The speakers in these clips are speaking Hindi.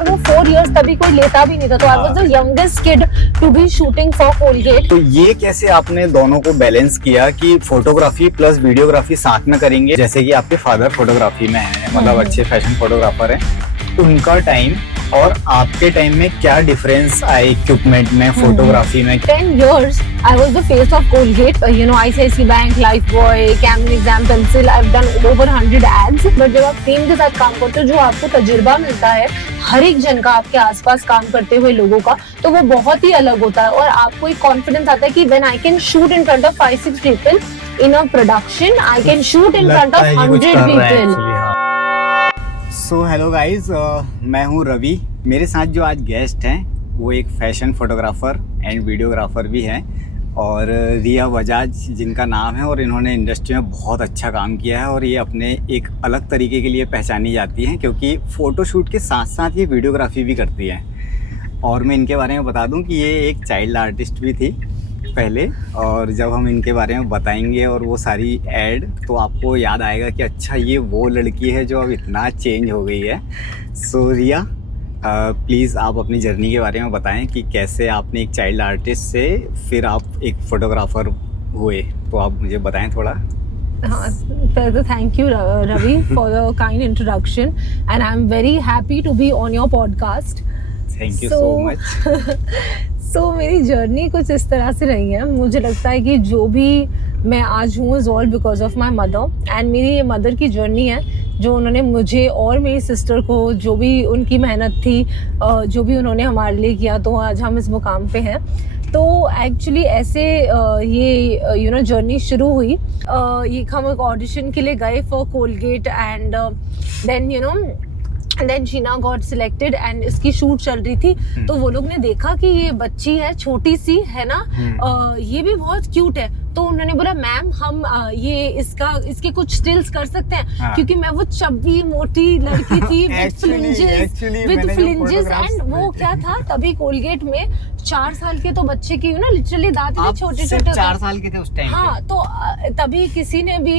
और वो 4 years तभी कोई लेता भी नहीं था, तो I was the youngest kid to be shooting for Colgate. तो ये कैसे आपने दोनों को बैलेंस किया कि फोटोग्राफी प्लस वीडियोग्राफी साथ में करेंगे? जैसे कि आपके फादर फोटोग्राफी में है, मतलब अच्छे फैशन फोटोग्राफर हैं, उनका टाइम और आपके टाइम में क्या डिफरेंस आए इक्विपमेंट में, फोटोग्राफी में? 10 years I was the face of Colgate, ICICI Bank, Lifebuoy, Camden Exam Pencil, I've done over 100 ads। But जब आप टीम के साथ काम करते हो, जो आपको तजुर्बा मिलता है हर एक जन का, आपके आसपास काम करते हुए लोगों का, तो वो बहुत ही अलग होता है और आपको एक कॉन्फिडेंस आता है कि when I can shoot in front of 5-6 people in a production, I can shoot in front of 100 people। So hello guys, मैं हूँ रवि। मेरे साथ जो आज गेस्ट हैं वो एक फैशन फोटोग्राफर एंड वीडियोग्राफर भी हैं और रिया बजाज जिनका नाम है, और इन्होंने इंडस्ट्री में बहुत अच्छा काम किया है और ये अपने एक अलग तरीके के लिए पहचानी जाती हैं क्योंकि फ़ोटोशूट के साथ साथ ये वीडियोग्राफी भी करती हैं। और मैं इनके बारे में बता दूं कि ये एक चाइल्ड आर्टिस्ट भी थी पहले, और जब हम इनके बारे में बताएंगे और वो सारी ऐड, तो आपको याद आएगा कि अच्छा ये वो लड़की है जो अब इतना चेंज हो गई है। सो रिया, प्लीज़ आप अपनी जर्नी के बारे में बताएं कि कैसे आपने एक चाइल्ड आर्टिस्ट से फिर आप एक फ़ोटोग्राफ़र हुए, तो आप मुझे बताएं थोड़ा। हाँ, पहले तो thank you Ravi for the kind introduction and I am very happy to be on your podcast. Thank you so much. So मेरी जर्नी कुछ इस तरह से रही है। मुझे लगता है कि जो भी मैं आज हूँ is all because of my mother, and मेरी ये मदर की जर्नी है जो उन्होंने मुझे और मेरी सिस्टर को, जो भी उनकी मेहनत थी, जो भी उन्होंने हमारे लिए किया, तो आज हम इस मुकाम पे हैं। तो एक्चुअली ऐसे ये जर्नी शुरू हुई। ये हम एक ऑडिशन के लिए गए for Colgate and then Sheena got selected and इसकी शूट चल रही थी। तो वो लोग ने देखा कि ये बच्ची है, छोटी सी है ना, ये भी बहुत क्यूट है, तो उन्होंने बोला मैम हम ये इसके कुछ स्टिल्स कर सकते हैं, क्योंकि मैं वो चब्बी मोटी लड़की थी विद फ्लिंजेस एंड वो क्या था, तभी कोलगेट में 4 साल के तो बच्चे की लिटरली दांत इतने छोटे छोटे, 4 साल के थे उस टाइम। हाँ, तो तभी किसी ने भी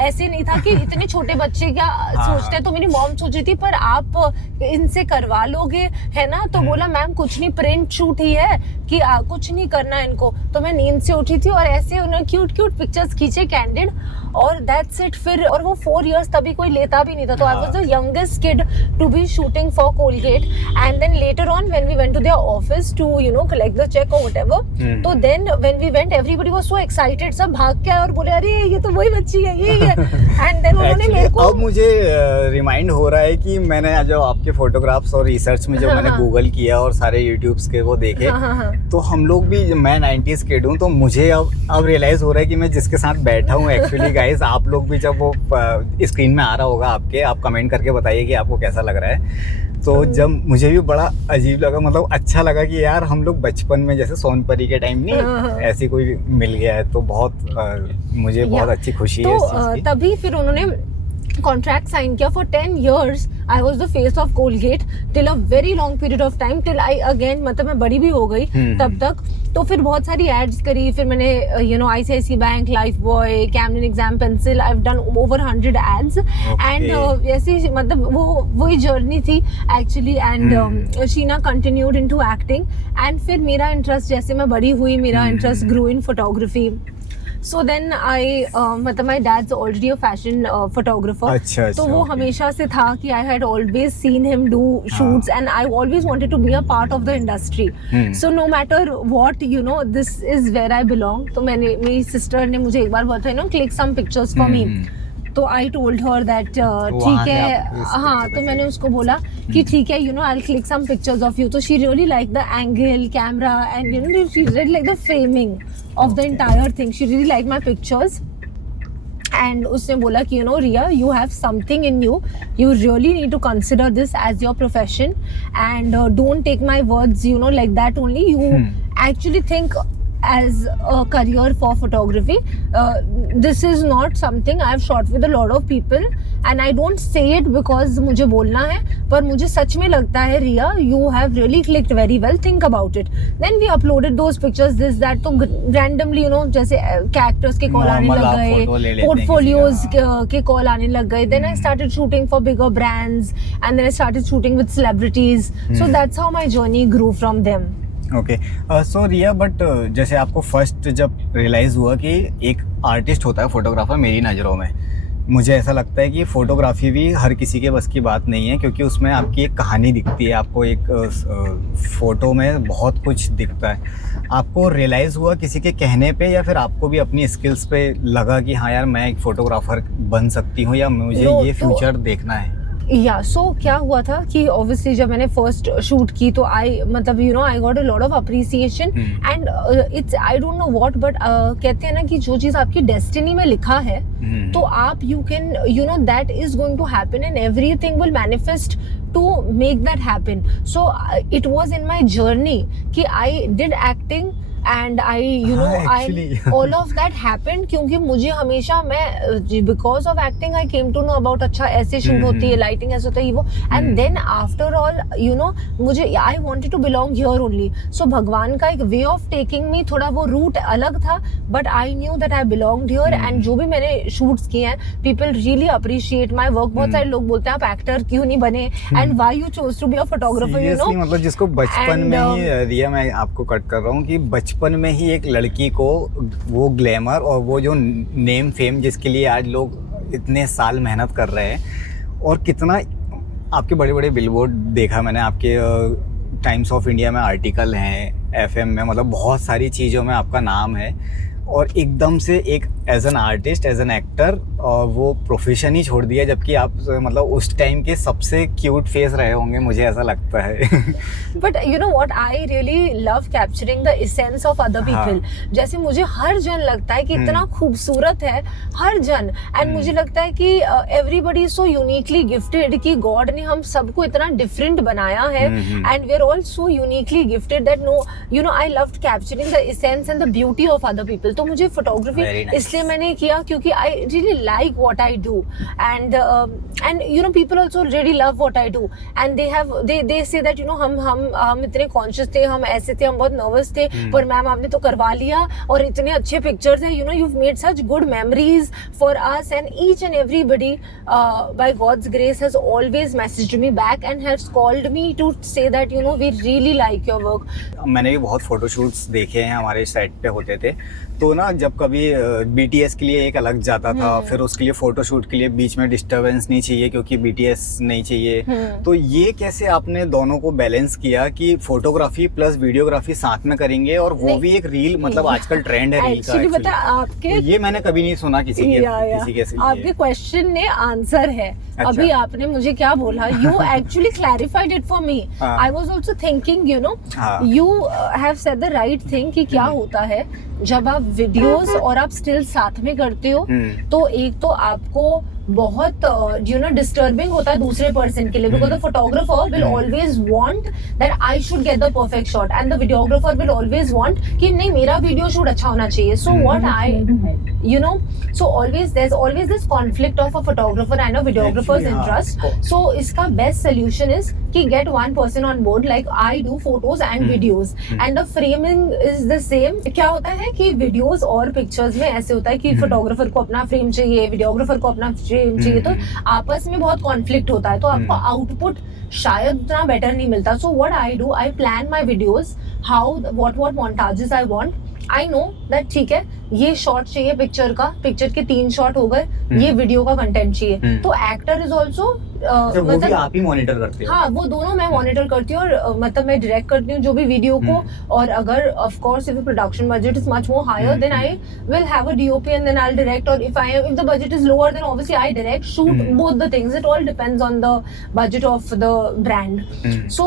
ऐसे नहीं था कि इतने छोटे बच्चे क्या सोचते हैं। तो मेरी मॉम सोच रही थी पर आप इनसे करवा लोगे, है ना? तो बोला मैम कुछ नहीं, प्रिंट शूट ही है कि कुछ नहीं करना इनको। तो मैं नींद से उठी थी और ऐसे उन्होंने क्यूट पिक्चर्स खींचे कैंडिड, और दैट्स इट। फिर और वो 4 years तभी कोई लेता भी नहीं था, तो I was the youngest kid to be shooting for Colgate. And then later on when we went to their office to collect the check or whatever, तो then when we went everybody was so excited, सब भाग के आए और बोले अरे ये तो वही बच्ची है, ये and then उन्होंने मेरे को, अब मुझे रिमाइंड हो रहा है कि मैंने जो आपके फोटोग्राफ्स और रिसर्च में जो मैंने गूगल किया और सारे यूट्यूब्स के वो देखे, तो हम लोग भी, मैं 90s किड हूँ, तो मुझे अब रियलाइज हो रहा है कि मैं जिसके साथ बैठा हूँ एक्चुअली गाइस, आप लोग भी जब वो स्क्रीन में आ रहा होगा आपके, आप कमेंट करके बताइए कि आपको कैसा लग रहा है। तो जब मुझे भी बड़ा अजीब लगा, मतलब अच्छा लगा कि यार हम लोग बचपन में जैसे सोनपरी के टाइम नहीं ऐसी कोई मिल गया है, तो बहुत मुझे बहुत अच्छी खुशी है इस चीज़ की। तभी फिर उन्होंने कॉन्ट्रैक्ट साइन किया for 10 years। I was the face of Colgate till a very long period of time, till I again, मतलब मैं बड़ी भी हो गई तब तक। तो फिर बहुत सारी एड्स करी, फिर मैंने ICICI bank, Lifebuoy, Camden exam pencil, I have done over 100 ads and ऐसी, मतलब वही जर्नी थी actually. And Sheena continued into acting, and फिर मेरा इंटरेस्ट, जैसे मैं बड़ी हुई, मेरा interest grow in photography. So then मतलब my dad's already a fashion photographer, तो वो हमेशा से था कि I had always seen him do shoots and I always wanted to be a part of the industry. So no matter what, this is where I belong. तो मेरी sister ने मुझे एक बार बोला था, click some pictures for me. तो I told her that ठीक है, हाँ, तो मैंने उसको बोला कि ठीक है, I'll click some pictures of you. तो she really liked the angle, camera, and she really liked the framing of the entire thing. She really liked my pictures. And उसने बोला कि Riya, you have something in you. You really need to consider this as your profession, and don't take my words like that only. You actually think as a career for photography. This is not something I have shot with a lot of people, and I don't say it because मुझे बोलना है, पर मुझे सच में लगता है रिया, you have really clicked very well. Think about it. Then we uploaded those pictures, this that, तो randomly जैसे characters के कॉल आने लग गए, portfolios के कॉल आने लग गए. Then I started shooting for bigger brands, and then I started shooting with celebrities. So that's how my journey grew from them. Okay so Riya, but जैसे आपको फर्स्ट जब रियलाइज़ हुआ कि एक आर्टिस्ट होता है फोटोग्राफर, मेरी नज़रों में मुझे ऐसा लगता है कि फ़ोटोग्राफी भी हर किसी के बस की बात नहीं है, क्योंकि उसमें आपकी एक कहानी दिखती है, आपको एक फ़ोटो में बहुत कुछ दिखता है. आपको रियलाइज़ हुआ किसी के कहने पे, या फिर आपको भी अपनी स्किल्स पे लगा कि हाँ यार मैं एक फ़ोटोग्राफ़र बन सकती हूँ, या मुझे ये फ्यूचर देखना है? या सो क्या हुआ था कि ऑब्वियसली जब मैंने फर्स्ट शूट की तो आई मतलब I got a lot of appreciation, and it's I don't know what, but कहते हैं ना कि जो चीज़ आपकी डेस्टिनी में लिखा है तो आप you can that is going to happen, and everything will manifest to make that happen. So it was in my journey कि I did acting, and I all of that happened क्योंकि मुझे हमेशा मैं because of acting I came to know about अच्छा ऐसे शूट होती है, लाइटिंग ऐसे होता है वो, and then after all मुझे I wanted to belong here only. So भगवान का एक way of taking me थोड़ा वो रूट अलग था, but I knew that I belonged here. and जो भी मैंने शूट्स किए हैं, people really appreciate my work. बहुत सारे लोग बोलते हैं आप एक्टर क्यों नहीं बने, and why you chose to be a photographer, मतलब जिसको बचपन में ही रिया, मैं आपको कट कर रहा हूँ कि बचपन में ही एक लड़की को वो ग्लैमर और वो जो नेम फेम जिसके लिए आज लोग इतने साल मेहनत कर रहे हैं, और कितना आपके बड़े बड़े बिलबोर्ड देखा मैंने, आपके टाइम्स ऑफ इंडिया में आर्टिकल हैं, एफएम में, मतलब बहुत सारी चीज़ों में आपका नाम है, और एकदम से एक as an artist, as an actor, वो प्रोफेशन ही छोड़ दिया, जबकि आप मतलब उस टाइम के सबसे क्यूट फेस रहे होंगे, मुझे ऐसा लगता है. But you know what, I really love capturing the essence of other people. जैसे मुझे हर जन लगता है कि इतना खूबसूरत है हर जन, एंड मुझे लगता है कि everybody is so uniquely gifted कि गॉड ने हम सबको इतना डिफरेंट बनाया है, and we are all so uniquely gifted that I loved capturing the essence and the beauty of other people. तो मुझे फोटोग्राफी इसलिए मैंने किया क्योंकि I really like what I do, and people also really love what I do, and they say that हम इतने कॉन्शियस थे, हम ऐसे थे, हम बहुत नर्वस थे, पर मैम आपने तो करवा लिया, और इतने अच्छे पिक्चर्स हैं, you've made such good memories for us, and each and everybody by God's grace has always messaged me back and has called me to say that we really like your work. मैंने भी बहुत फोटोशूट्स देखे हैं, हमारे सेट पे होते थे, तो ना जब कभी BTS के लिए एक अलग जाता था, फिर उसके लिए फोटोशूट के लिए बीच में डिस्टरबेंस नहीं चाहिए क्योंकि BTS नहीं चाहिए, तो ये कैसे आपने दोनों को बैलेंस किया कि फोटोग्राफी प्लस वीडियोग्राफी साथ में करेंगे, और वो भी एक रील, मतलब आजकल ट्रेंड है रील का, पता आपके तो ये मैंने कभी नहीं सुना किसी के आपके क्वेश्चन ने आंसर है. अच्छा. अभी आपने मुझे क्या बोला, you actually clarified it for me. I was also thinking you have said the right thing कि क्या होता है जब आप वीडियोस और आप स्टिल साथ में करते हो, तो एक तो आपको बहुत डिस्टर्बिंग होता है दूसरे पर्सन के लिए, because the photographer will always want that I should get the perfect shot, and the videographer will always want कि नहीं मेरा वीडियो शूट अच्छा होना चाहिए. So what I so there's always this conflict of a photographer and a videographer's interest. So इसका best solution is कि get one person on board, like I do photos and videos, and the framing is the same. क्या होता है कि videos और pictures में ऐसे होता है कि फोटोग्राफर को अपना फ्रेम चाहिए, वीडियोग्राफर को अपना फ्रेम चाहिए, तो आपस में बहुत कॉन्फ्लिक्ट होता है, तो आपको आउटपुट शायद उतना बेटर नहीं मिलता. So what I do, I plan my videos, how what montages I want. I know that ठीक है ये शॉट चाहिए पिक्चर का, पिक्चर के 3 शॉट हो गए, ये वीडियो का कंटेंट चाहिए, तो एक्टर इज ऑल्सो मतलब आप ही मॉनिटर करते हो? हाँ, वो दोनों मैं मॉनिटर करती हूँ, और मतलब मैं डायरेक्ट करती हूँ जो भी वीडियो को, और अगर of course if the production budget is much more higher then I will have a DOP and then I will direct, और if the budget is lower then obviously I direct, shoot, both the things, it all depends on the budget of the brand. So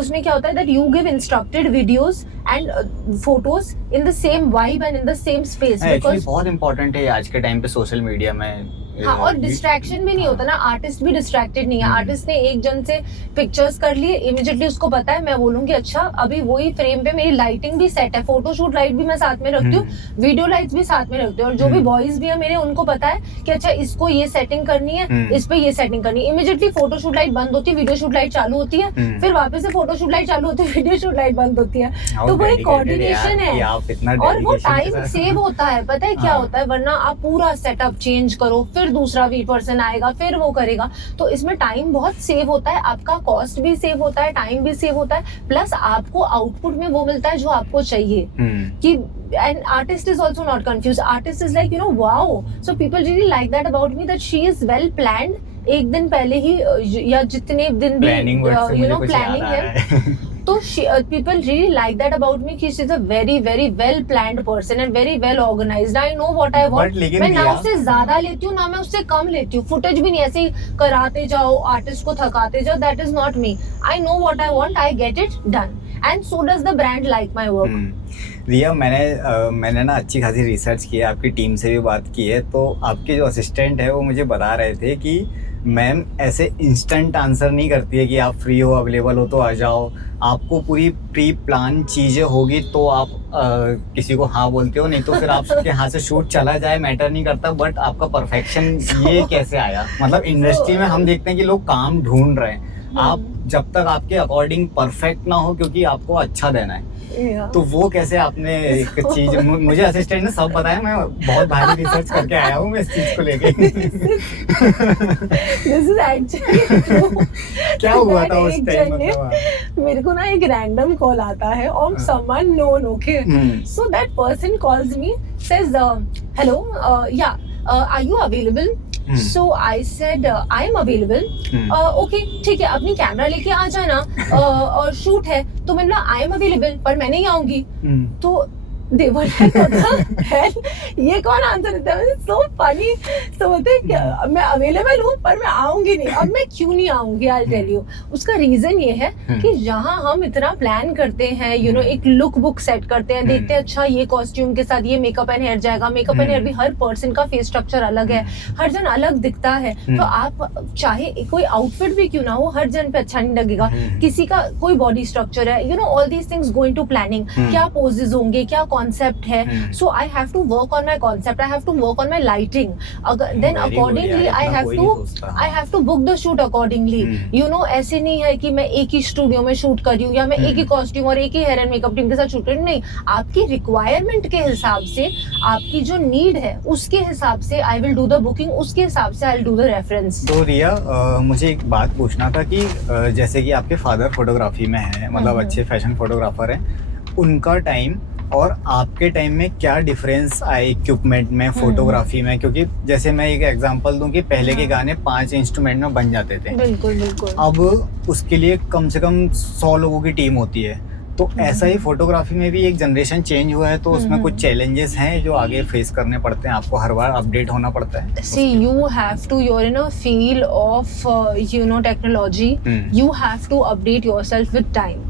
उसमें क्या होता है that you give instructed videos and photos in the same vibe and in the same space, because बहुत इंपॉर्टेंट है आज के टाइम पे सोशल मीडिया में हाँ, और डिस्ट्रैक्शन भी नहीं होता ना, आर्टिस्ट भी डिस्ट्रैक्टेड नहीं है। आर्टिस्ट ने एक जन से पिक्चर्स कर लिए, इमीडिएटली उसको पता है, मैं बोलूंगी अच्छा अभी वही फ्रेम पे मेरी लाइटिंग भी सेट है, फोटोशूट लाइट भी मैं साथ में रखती हूँ, वीडियो लाइट्स भी साथ में रखती हूँ, और जो भी बॉयज भी है मेरे उनको पता है कि अच्छा इसको ये सेटिंग करनी है, इस पे ये सेटिंग करनी है। इमीडिएटली फोटोशूट लाइट बंद होती है, वीडियो शूट लाइट चालू होती है, फिर वापस से फोटोशूट लाइट चालू होती है, वीडियो शूट लाइट बंद होती है। तो वो एक कोऑर्डिनेशन है और वो टाइम सेव होता है। पता है क्या होता है, वरना आप पूरा सेटअप चेंज करो, फिर दूसरा भी पर्सन आएगा, फिर वो करेगा, तो इसमें टाइम बहुत सेव होता है, आपका कॉस्ट भी सेव होता है, टाइम भी सेव होता है, प्लस आपको आउटपुट में वो मिलता है जो आपको चाहिए। कि and artist is also not confused, artist is like, you know, wow, so people really like that about me, that she is well planned। एक दिन पहले ही या जितने दिन भी you know planning है, तो people really like that about me कि she is a very very well planned person and very well organized। I know what I want। मैं ना उससे ज्यादा लेती हूँ ना मैं उससे कम लेती हूँ, फुटेज भी नहीं ऐसे ही कराते जाओ, आर्टिस्ट को थकाते जाओ, that is not me। I know what I want, I get it done and so does the brand like my work। रिया, मैंने ना अच्छी खासी रिसर्च की है, आपकी टीम से भी बात की है, तो आपके जो असिस्टेंट है वो मुझे बता रहे थे कि मैम ऐसे इंस्टेंट आंसर नहीं करती है कि आप फ्री हो, अवेलेबल हो तो आ जाओ, आपको पूरी प्री प्लान चीज़ें होगी तो आप किसी को हाँ बोलते हो, नहीं तो फिर आपके हाथ से शूट चला जाए मैटर नहीं करता। बट आपका परफेक्शन ये कैसे आया? मतलब इंडस्ट्री में हम देखते हैं कि लोग काम ढूंढ रहे हैं, आप जब तक आपके अकॉर्डिंग परफेक्ट ना हो, क्योंकि आपको अच्छा देना है, तो वो कैसे आपने एक चीज, मुझे असिस्टेंट ने सब बताया, मैं बहुत भारी रिसर्च करके आया हूँ मैं इस चीज को लेके। This is actually क्या हुआ था उस टाइम? मेरे को ना एक रैंडम कॉल आता है और someone known, okay, so that person calls me, says hello, yeah, are you available? So I said I am available। okay, ठीक है, अपनी कैमरा लेके आ जाना, और शूट है, तो मैंने बोला I am available पर मैं नहीं आऊंगी। तो they were like, what the hell? ये कौन आंसर देता है? so funny। तो बोलते हैं मैं अवेलेबल हूँ पर मैं आऊंगी नहीं। अब मैं क्यों नहीं आऊंगी, I'll tell you। उसका रीजन ये है कि जहाँ हम इतना प्लान करते हैं, यू नो, एक लुक बुक सेट करते हैं, देखते हैं अच्छा ये कॉस्ट्यूम के साथ ये मेकअप एंड हेयर जाएगा, मेकअप एंड हेयर भी हर पर्सन का फेस स्ट्रक्चर अलग है, हर जन अलग दिखता है, तो आप चाहे कोई आउटफिट भी क्यों ना हो, हर जन पे अच्छा नहीं लगेगा। किसी का कोई बॉडी स्ट्रक्चर है, you know, all these things go into planning, क्या पोजेस होंगे, क्या कॉन्सेप्ट है, so I have to work on my concept, I have to work on my lighting, then accordingly I have to book the shoot accordingly. You know, ऐसे नहीं है कि मैं एक ही स्टूडियो में शूट कर रही हूँ या मैं एक ही कॉस्ट्यूम और एक ही हेयर एंड मेकअप टीम के साथ शूट कर रही हूँ, नहीं, आपकी रिक्वायरमेंट के हिसाब से, आपकी जो नीड है उसके हिसाब से I will do the booking, उसके हिसाब से I will do the reference. तो रिया, मुझे एक बात पूछना था कि जैसे कि आपके फादर फोटोग्राफी में है, मतलब अच्छे फैशन फोटोग्राफर हैं, उनका टाइम और आपके टाइम में क्या डिफरेंस आए इक्विपमेंट में, फोटोग्राफी में? क्योंकि जैसे मैं एक एग्जांपल दूं कि पहले के गाने 5 इंस्ट्रूमेंट में बन जाते थे, बिल्कुल बिल्कुल, अब उसके लिए कम से कम 100 लोगों की टीम होती है। तो ऐसा ही फोटोग्राफी में भी एक जनरेशन चेंज हुआ है, तो उसमें कुछ चैलेंजेस हैं जो आगे फेस करने पड़ते हैं, आपको हर बार अपडेट होना पड़ता है। See, you have to, you're in a field of you know technology, you have to update yourself with time।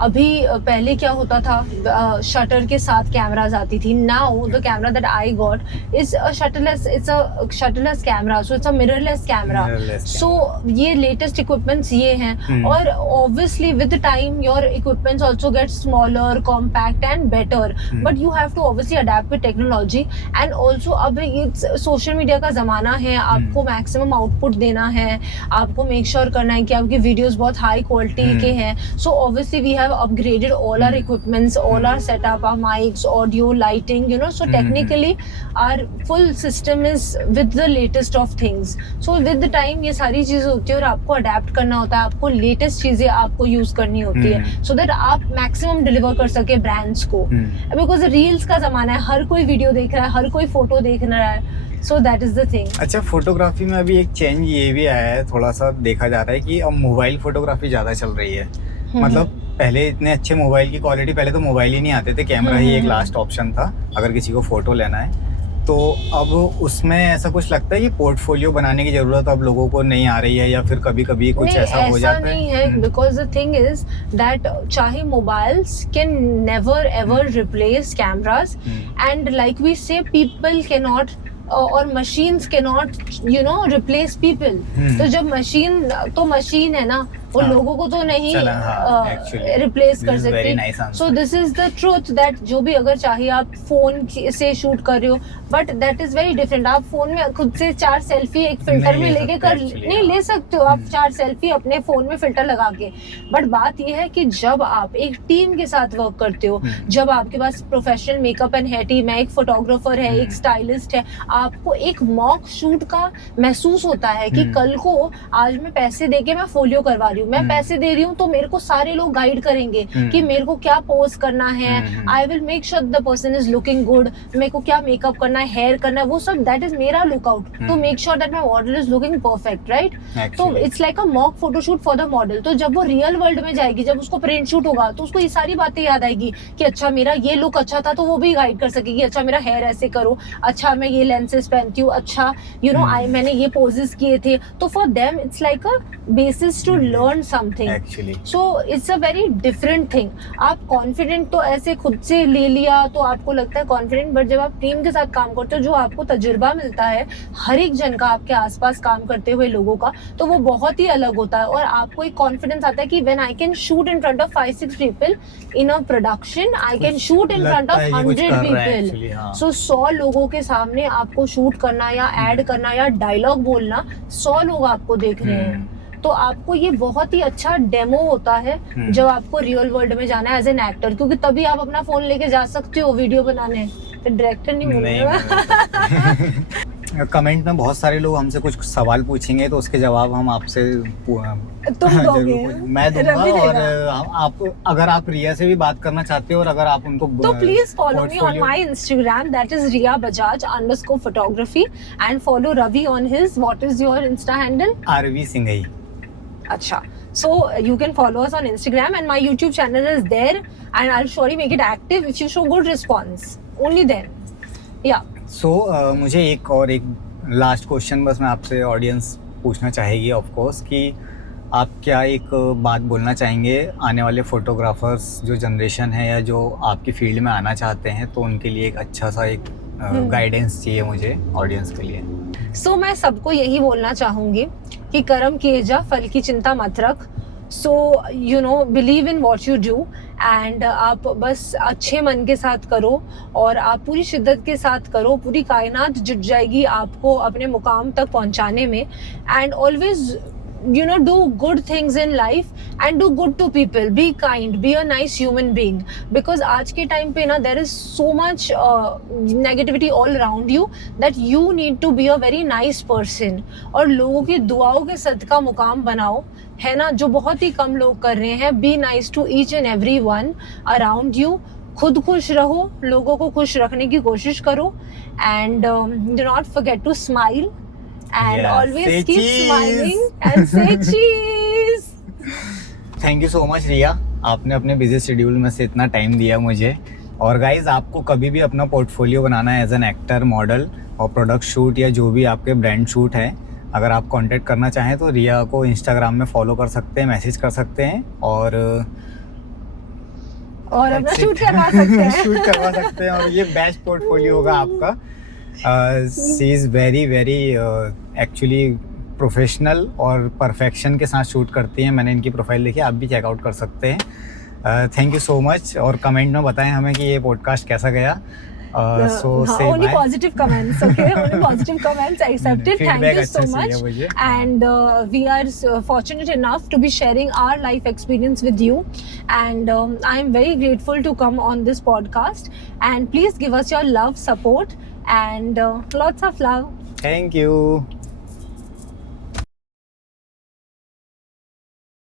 अभी पहले क्या होता था, शटर के साथ कैमराज आती थी। Now the camera that I got is a shutterless, it's a shutterless camera, so it's a mirrorless camera। So ये latest equipments ये हैं, और obviously with the time your equipments also get smaller, compact and better, but you have to obviously adapt with technology। and also अब ये social media का ज़माना है, आपको maximum output देना है, आपको make sure करना है कि आपकी videos बहुत high quality के हैं। So obviously we have upgraded all our equipments, all our setup, our mics, audio, lighting, you know, so technically our full system is with the latest of things। so with the time ये सारी चीज़ें होती है और आपको adapt करना होता है, आपको latest चीज़ें आपको use करनी होती है, so that आप मैक्सिमम डिलीवर कर सके ब्रांड्स को। बिकॉज रील्स का जमाना है, हर कोई वीडियो देख रहा है, हर कोई फोटो देख रहा है, so that is the thing. अच्छा, फोटोग्राफी में अभी एक चेंज ये भी आया है, थोड़ा सा देखा जा रहा है कि अब मोबाइल फोटोग्राफी ज़्यादा चल रही है। मतलब पहले इतने अच्छे मोबाइल की क्वालिटी, पहले तो मोबाइल ही नहीं आते थे, कैमरा ही एक लास्ट ऑप्शन था अगर किसी को फोटो लेना है। तो अब उसमें ऐसा कुछ लगता है कि पोर्टफोलियो बनाने की जरूरत अब लोगों को नहीं आ रही है, या फिर कभी कभी कुछ ऐसा हो जाता है? नहीं है, because the thing is that चाहे mobiles can never ever replace cameras, and like we say people can not और machines cannot replace people. तो जब मशीन है ना, वो लोगों को तो नहीं रिप्लेस कर सकती. So this is the truth that जो भी अगर चाहिए आप फोन से शूट कर रहे हो, but that is very different. आप फोन में खुद से 4 सेल्फी एक फिल्टर में लेके नहीं ले सकते हो आप 4 सेल्फी अपने फोन में फिल्टर लगा के. बट बात ये है कि जब आप एक टीम के साथ वर्क करते हो, जब आपके पास professional makeup and hair team है, एक फोटोग्राफर है, एक स्टाइलिस्ट है, आपको एक मॉक शूट का महसूस होता है कि कल को आज मैं पैसे देके मैं फोलियो करवा रही हूँ, मैं पैसे दे रही हूँ, तो मेरे को सारे लोग गाइड करेंगे कि मेरे को क्या पोज करना है. I will make sure the person is looking good. मेरे को क्या मेकअप करना है, हेयर करना है, वो सब दैट इज मेरा lookout to make sure that my model is looking perfect, right. तो it's like a mock photoshoot for the model. तो जब वो रियल वर्ल्ड में जाएगी, जब उसको प्रिंट शूट होगा, तो उसको ये सारी बातें याद आएगी कि अच्छा मेरा ये लुक अच्छा था, तो वो भी गाइड कर सकेगी. अच्छा मेरा हेयर ऐसे करो, अच्छा मैं ये लेंसेज पहनती हूँ, अच्छा मैंने ये पोजेस किए थे. तो for them it's like a basis to learn something. Actually so it's a very different thing. आप कॉन्फिडेंट तो ऐसे खुद से ले लिया तो आपको लगता है कॉन्फिडेंट, बट जब आप टीम के साथ काम करते हो, जो आपको तजुर्बा मिलता है हर एक जन का, आपके आसपास काम करते हुए लोगों का, तो वो बहुत ही अलग होता है. और आपको एक कॉन्फिडेंस आता है कि when I can shoot in front of 5-6 people in a production, I can shoot in front of 100 people. So 100 लोगों के सामने आपको शूट करना या ऐड करना या डायलॉग बोलना, 100 लोग आपको देख रहे हैं, तो आपको ये बहुत ही अच्छा डेमो होता है जब आपको रियल वर्ल्ड में जाना है एज एन एक्टर, क्योंकि तभी आप अपना फोन लेके जा सकते हो वीडियो बनाने. तो डायरेक्टर नहीं बोलेगा. कमेंट में बहुत सारे लोग हमसे कुछ सवाल पूछेंगे, तो उसके जवाब हम आपसे तुम दोगे, मैं दूंगा. और आप अगर आप रिया से भी बात करना चाहते हो, और अगर आप उनको तो please follow me on my Instagram, that is @RiyaBajaj_photography, and follow Ravi on his, what is your insta handle? RV Singhai. Acha. So you can follow us on Instagram, and my YouTube channel is there, and I'll surely make it active if you show good response. Only then. Yeah. So मुझे एक लास्ट क्वेश्चन बस मैं आपसे ऑडियंस पूछना चाहेगी ऑफ कोर्स, कि आप क्या एक बात बोलना चाहेंगे आने वाले फोटोग्राफर्स जो जनरेशन है या जो आपकी फील्ड में आना चाहते हैं, तो उनके लिए एक अच्छा सा एक गाइडेंस चाहिए मुझे ऑडियंस के लिए. सो मैं सबको यही बोलना चाहूँगी कि कर्म किए जा, फल की चिंता मत रख. So believe in what you do, and आप बस अच्छे मन के साथ करो, और आप पूरी शिद्दत के साथ करो. पूरी कायनात जुट जाएगी आपको अपने मुकाम तक पहुंचाने में. And always do good things in life and do good to people. Be kind, be a nice human being, because आज के टाइम पे ना there is so much negativity all around you that you need to be a very nice person. और लोगों की दुआओं के सदका मुकाम बनाओ, है ना, जो बहुत ही कम लोग कर रहे हैं. Be nice to each and everyone around you. खुद खुश रहो, लोगों को खुश रखने की कोशिश करो, and do not forget to smile. And always keep smiling and say cheese. Thank you so much Riya, आपने अपने बिजी शेड्यूल में से इतना टाइम दिया मुझे. और गाइज, आपको कभी भी अपना पोर्टफोलियो बनाना है एज एन एक्टर, मॉडल और प्रोडक्ट शूट या जो भी आपके ब्रांड शूट है, अगर आप कांटेक्ट करना चाहें तो रिया को इंस्टाग्राम में फॉलो कर सकते हैं, मैसेज कर सकते हैं, और अपना शूट करवा सकते हैं. शूट करवा सकते हैं, और ये बेस्ट पोर्टफोलियो होगा आपका. She is very very actually professional और परफेक्शन के साथ शूट करती हैं. मैंने इनकी प्रोफाइल देखी, आप भी चेकआउट कर सकते हैं. थैंक यू सो मच, और कमेंट में बताएं हमें कि ये पॉडकास्ट कैसा गया. So say only bye. positive comments, okay? Only positive comments accepted. Thank you so much. And we are fortunate enough to be sharing our life experience with you, and I am very grateful to come on this podcast. And please give us your love, support, and lots of love. Thank you.